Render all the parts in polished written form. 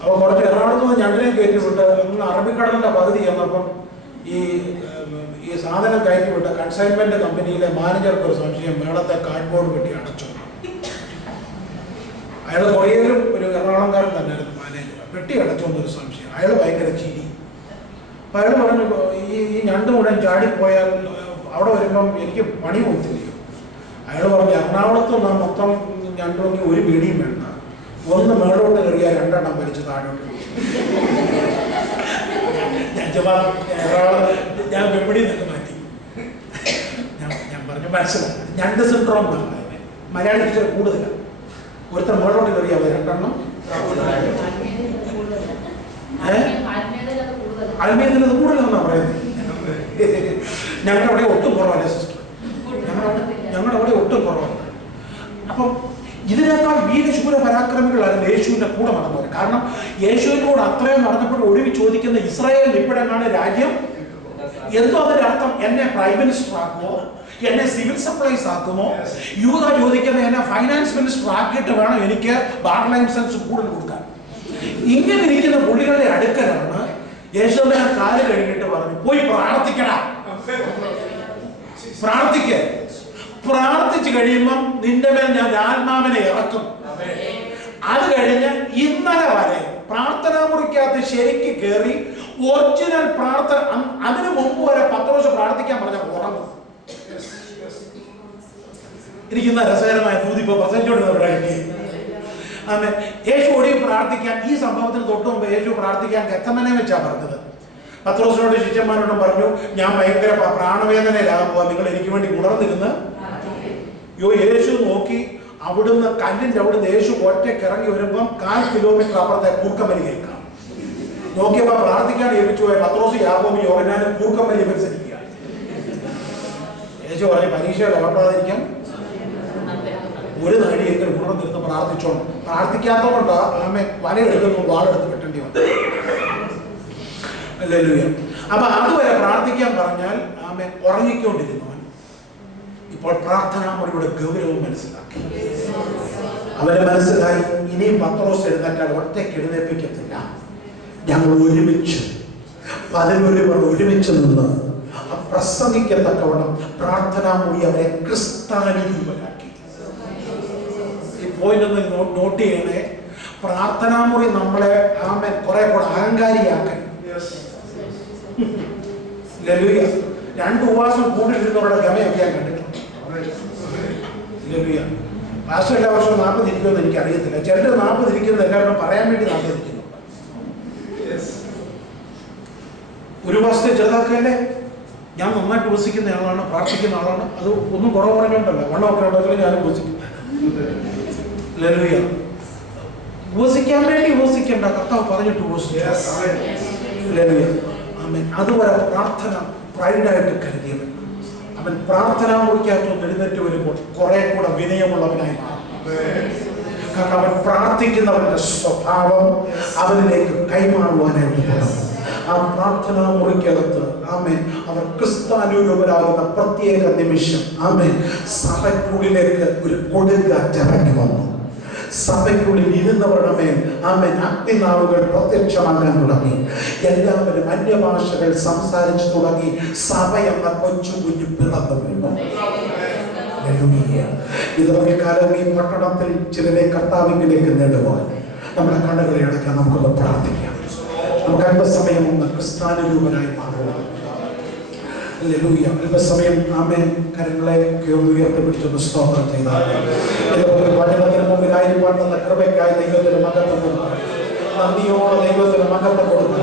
അപ്പോൾ കുറച്ച് എറണാകുളത്ത് നിന്ന് ഞണ്ടിനെ കയറ്റി വിട്ട് അങ്ങ് അറബിക്കടലിൻ്റെ പകുതി ചെന്നപ്പം ഈ സാധനം കയറ്റി വിട്ട കൺസൈൻമെന്റ് കമ്പനിയിലെ മാനേജർക്ക് ഒരു സംശയം, മേളത്തെ കാർഡ്ബോർഡ് കെട്ടി അടച്ചു. അയാൾ കൊറിയയിലും ഒരു എറണാകുളംകാരൻ തന്നെയായിരുന്നു മാനേജർ. പെട്ടി അടച്ചോന്നൊരു സംശയം. അയാൾ ഭയങ്കര ചിരി. അപ്പം അയാൾ പറഞ്ഞു, ഈ ഞണ്ട് മുഴുവൻ ചാടിപ്പോയാൽ അവിടെ വരുമ്പം എനിക്ക് പണി കൊടുത്തില്ലയോ? അയാൾ പറഞ്ഞു, എറണാകുളത്ത് നാം മൊത്തം ഞണ്ട് നോക്കി ഒരു പിടിയും വേണ്ട, ഒന്ന് മേളോട്ട് കയറിയാൽ രണ്ടെണ്ണം വലിച്ച് താഴോട്ട്. ഞാൻ വെമ്പടി നിന്നൊക്കെ മാറ്റി. ഞാൻ പറഞ്ഞു മനസ്സിലായി, ഞണ്ട് സിൻഡ്രോം മലയാളി ടീച്ചർ കൂടുതലാണ്. ഒരുത്തർ മേളോട്ട് കയറിയാൽ രണ്ടെണ്ണം. അൽമേദിൽ അത് കൂടുതലെന്നാണ് പറയുന്നത്. ഞങ്ങളുടെ അവിടെ ഒട്ടും കുറവല്ല സിസ്റ്റർ, ഞങ്ങളുടെ അവിടെ ഒട്ടും കുറവല്ല. അപ്പം ഇതിനേക്കാൾ വീരശൂര പരാക്രമികളായിരുന്നു യേശുവിന്റെ കൂടെ നടന്നവർ. കാരണം യേശുവിനോട് അത്രയും നടന്നപ്പോൾ ഒടുവിൽ ചോദിക്കുന്ന ഇസ്രായേൽ ഇപ്പോഴെങ്ങാണ് രാജ്യം എന്തോ അതിന്റെ അർത്ഥം, എന്നെ പ്രൈം മിനിസ്റ്റർ ആക്കുമോ, എന്നെ സിവിൽ സപ്ലൈസ് ആക്കുമോ? യൂത ചോദിക്കുന്ന എന്നെ ഫൈനാൻസ് മിനിസ്റ്റർ ആക്കിയിട്ട് വേണം എനിക്ക് ബാർ ലൈസൻസ് കൂടുതൽ കൊടുക്കാൻ. ഇങ്ങനെ ഇരിക്കുന്ന പുള്ളികളുടെ അടുക്കലാണ് യേശുവിനെ കാല് കഴിഞ്ഞിട്ട് പറഞ്ഞു, പോയി പ്രാർത്ഥിക്കടാ, പ്രാർത്ഥിക്ക. പ്രാർത്ഥിച്ചു കഴിയുമ്പം നിന്റെ മേൽ ഞാൻ ആത്മാവിനെ ഇറക്കും. അത് കഴിഞ്ഞ് ഇന്നലെ വരെ പ്രാർത്ഥനാ മുറിക്കകത്ത് ശരിക്ക് കയറി ഒറിജിനൽ പ്രാർത്ഥന, അതിനു മുമ്പ് വരെ 10 വർഷം പ്രാർത്ഥിക്കാൻ പറഞ്ഞാൽ ഉറങ്ങും. എനിക്കിന്ന രസകരമായ ഇപ്പൊ പ്രസംഗിച്ചോണ്ട് യേശു ഓടി പ്രാർത്ഥിക്കാൻ, ഈ സംഭവത്തിന് തൊട്ട് മുമ്പ് യേശു പ്രാർത്ഥിക്കാൻ ഗെത്സമനെ വെച്ചാ പറഞ്ഞത്. പത്രോസിനോട് ശിഷ്യന്മാരോടും പറഞ്ഞു, ഞാൻ ഭയങ്കര പ്രാണവേദനയിലാകാൻ പോവാ, നിങ്ങൾ എനിക്ക് വേണ്ടി ഉണർന്നിരുന്ന്. യേശു നോക്കി, അവിടുന്ന് കല്ലിന്റെ അവിടുന്ന് യേശു ഒറ്റയ്ക്ക് ഇറങ്ങി വരുമ്പം 1/4 കിലോമീറ്റർ അപ്പുറത്തെ കൂർക്കമ്പലി കേൾക്കാം. നോക്കിയപ്പോ പ്രാർത്ഥിക്കാൻ ഏൽപ്പിച്ചു പോയ പത്രോസ്, യാക്കോബും യോഹന്നാനും കൂർക്കമ്പലി മത്സരിക്കുക. യേശു പറഞ്ഞു, പരീക്ഷയിൽ ഓട്ടാതിരിക്കാൻ ഒരു നാഴിയെങ്കിലും ഉണർന്നിരുന്ന് പ്രാർത്ഥിച്ചോണ്ട്. പ്രാർത്ഥിക്കാത്തതുകൊണ്ട് ആമേ വലയെടുക്കുന്നു, വാളെടുത്ത് വെട്ടേണ്ടി വന്നു. ഹല്ലേലൂയ. അപ്പൊ അതുവരെ പ്രാർത്ഥിക്കാൻ പറഞ്ഞാൽ ആമേ ഉറങ്ങിക്കൊണ്ടിരുന്നവൻ ഇപ്പോൾ പ്രാർത്ഥനാമുറിയുടെ ഗൗരവം മനസ്സിലാക്കി. അവരെ മനസ്സിലായി, ഇനിയും പത്രോസ് എഴുന്നേറ്റാൽ ഒറ്റയ്ക്ക് എഴുന്നേൽപ്പിക്കത്തില്ല, ഞങ്ങൾ ഒരുമിച്ച് 11 പേർ ഒരുമിച്ച് നിന്ന് പ്രസംഗിക്കത്തക്കവണ്ണം പ്രാർത്ഥനാമുറി അവരെ ക്രിസ്താനുരൂപരാക്കി. ഈ പോയിന്റ് ഒന്ന് നോട്ട് ചെയ്യണേ. പ്രാർത്ഥനാമുറി നമ്മളെ ആമേൻ കുറെ കൂടെ അഹങ്കാരിയാക്കാൻ. 2 ഉപവാസം കൂടിയിരുന്നവരുടെ ഗമയൊക്കെ ഞാൻ കണ്ടിട്ടുണ്ട്. പാസ്റ്റർ എല്ലാ വർഷവും 40 ഇരിക്കുമെന്ന് എനിക്ക് അറിയത്തില്ല. ചിലർ 40 ഇരിക്കുന്നത് എല്ലാവരും പറയാൻ വേണ്ടി 40 ഇരിക്കുന്നു. ഒരു വർഷത്തെ ചെറുതാക്കല്ലേ. ഞാൻ നന്നായിട്ട് ഉപസിക്കുന്ന ആളാണ്, പ്രാർത്ഥിക്കുന്ന ആളാണ്. അത് ഒന്നും കുറവ് പറഞ്ഞോണ്ടല്ല, വണ്ണമൊക്കെ ഉണ്ടെങ്കിലും ഞാൻ ഉപസിക്കും. ഉപസിക്കാൻ വേണ്ടി ഉപസിക്കേണ്ട, കർത്താവ് പറഞ്ഞിട്ട് ഉപസിക്കും. അതുപോലെ പ്രാർത്ഥന പ്രൈഡായിട്ട് കരുതിയവൻ അവൻ പ്രാർത്ഥനാ മുറിക്കകത്ത് എഴുന്നേറ്റ് വരുമ്പോൾ കുറെ കൂടെ വിനയമുള്ളവനായി മാറും. കാരണം അവൻ പ്രാർത്ഥിക്കുന്നവന്റെ സ്വഭാവം അവനിലേക്ക് കൈമാറുവാനായിട്ട് പോകും. ആ പ്രാർത്ഥനാ മുറിക്കകത്ത് ആമേൻ അവർ ക്രിസ്താനുരൂപരാകുന്ന പ്രത്യേക നിമിഷം ആമേൻ സഭയ്ക്കുള്ളിലേക്ക് ഒരു കൊടുങ്കാറ്റ് ഇറങ്ങി വന്നു. സഭയ്ക്കുള്ളിൽ ഇരുന്നവരുടെ മേൽ ആമേൻ അഗ്നിനാളുകൾ പ്രത്യക്ഷമാകാൻ തുടങ്ങി. എല്ലാവരും അന്യഭാഷകൾ സംസാരിച്ചു തുടങ്ങി. സഭ എന്ന കൊച്ചു കുഞ്ഞു പിളർന്നു വീണു. ഇതൊക്കെ കാലം ഈ പട്ടണത്തിൽ ചിലരെ കർത്താവിലേക്ക് നേടുവാൻ നമ്മുടെ കണ്ണുകളെ അടയ്ക്കാൻ നമുക്കൊന്ന് പ്രാർത്ഥിക്കാം. നമുക്ക് അല്പസമയം ഒന്ന് ക്രിസ്താനുരൂപനായി മാറുക. അല്പസമയം ആമേൻ കരങ്ങളെ ഉയർത്തിപ്പിടിച്ചൊന്ന് സ്തോത്രം ചെയ്താൽ വചനത്തിന് മുമ്പിലായിരിക്കാൻ തന്ന കൃപയ്ക്കായി ദൈവത്തിന് മഹത്വം കൊടുക്കുക. നന്ദിയോടെ ദൈവത്തിന് മഹത്വം കൊടുക്കുക.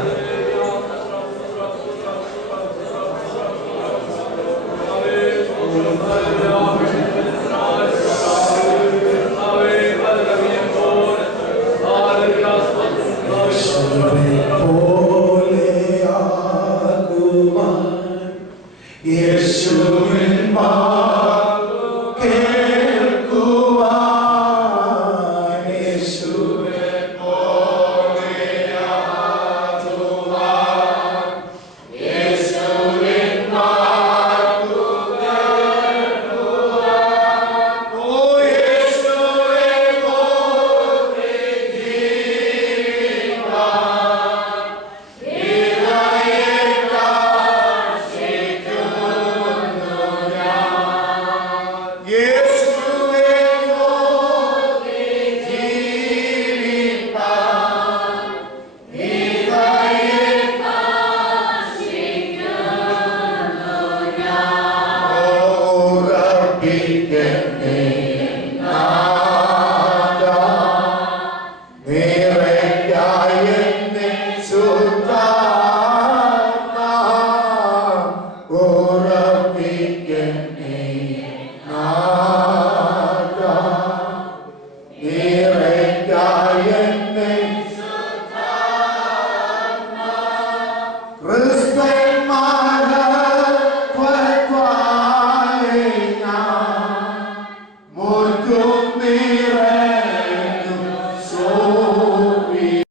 യേശുവേ യേശുവേ